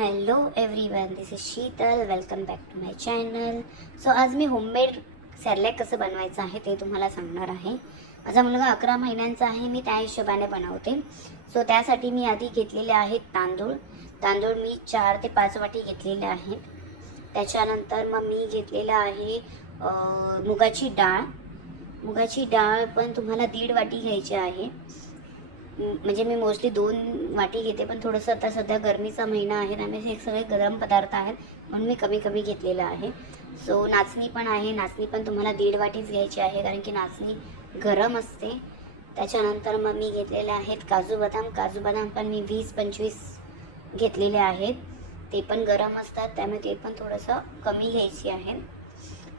Hello everyone, this is Sheetal. Welcome back to my channel. So आज मी homemade Cerelac कसं बनवायचं आहे ते तुम्हाला सांगणार आहे. माझा मुलगा 11 महिन्यांचा आहे, मी त्या हिशोबाने बनवते. सो त्यासाठी मी आधी घेतलेले आहेत तांदूळ मी 4 ते 5 वाटी घेतलेले आहेत. त्याच्यानंतर मग मी घेतलेलं आहे मुगाची डाळ पण तुम्हाला 1.5 वाटी घ्यायची आहे. म्हणजे मी मोस्टली 2 वाटी घेते, पण थोडंसं आता सध्या गरमीचा महिना आहे त्यामुळे हे सगळे गरम पदार्थ आहेत म्हणून मी कमी कमी घेतलेलं आहे. सो नाचणी पण आहे, नाचणी पण तुम्हाला 1.5 वाटीच घ्यायची आहे कारण की नाचणी गरम असते. त्याच्यानंतर मग मी घेतलेले आहेत काजू बदाम पण मी 20-25 घेतलेले आहेत. ते पण गरम असतात त्यामुळे ते पण थोडंसं कमी घ्यायची आहे.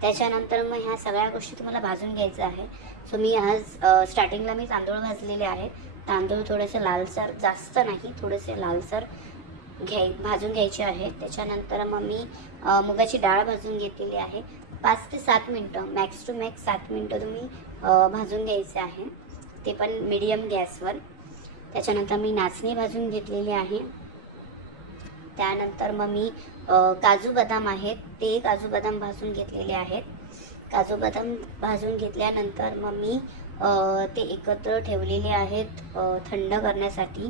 त्याच्यानंतर मग ह्या सगळ्या गोष्टी तुम्हाला भाजून घ्यायचं आहे. सो मी आज स्टार्टिंगला मी तांदूळ भाजलेले आहेत. तांदूळ थोडेसे लालसर, जास्त नाही, थोडेसे लालसर भाजून घ्यायचे आहे. त्याच्यानंतर मग मी मुगाची डाळ भाजून घेतलेली आहे. 5 ते 7 मिनटं, मॅक्स टू मॅक्स 7 मिनटं तुम्ही भाजून घ्यायचे आहे, ते पण मीडियम गॅसवर. त्याच्यानंतर मी नाचणी भाजून घेतलेली आहे. त्यानंतर मग मी काजू बदाम आहेत, ते काजू बदाम भाजून घेतलेले आहेत. काजू बदाम भाजून घेतल्यानंतर मग मी ते एकत्र ठेवलेले आहेत थंड करण्यासाठी.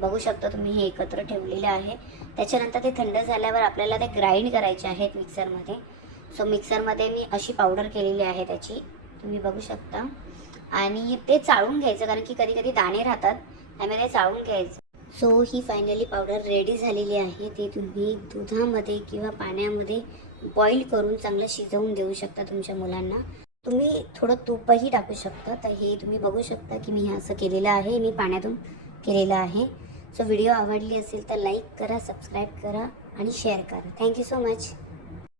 बघू शकता तुम्ही हे एकत्र ठेवलेले आहे. त्याच्यानंतर ते थंड झाल्यावर आपल्याला ते ग्राइंड करायचे आहेत मिक्सरमध्ये. सो मिक्सरमध्ये मी अशी पावडर केलेली आहे त्याची, तुम्ही बघू शकता. आणि ते चाळून घ्यायचं कारण की कधी कधी दाणे राहतात त्यामुळे ते चाळून घ्यायचं. सो ही फायनली पावडर रेडी झालेली आहे. ते तुम्ही दुधामध्ये किंवा पाण्यामध्ये बॉईल करून चांगलं शिजवून देऊ शकता तुमच्या मुलांना. तुम्ही थोडं तूपही टाकू शकता. तर हे तुम्ही बघू शकता की मी हे असं केलेलं आहे, मी पाण्यातून केलेलं आहे. सो व्हिडिओ आवडली असेल तर लाईक करा, सबस्क्राईब करा आणि शेअर करा. Thank you so much.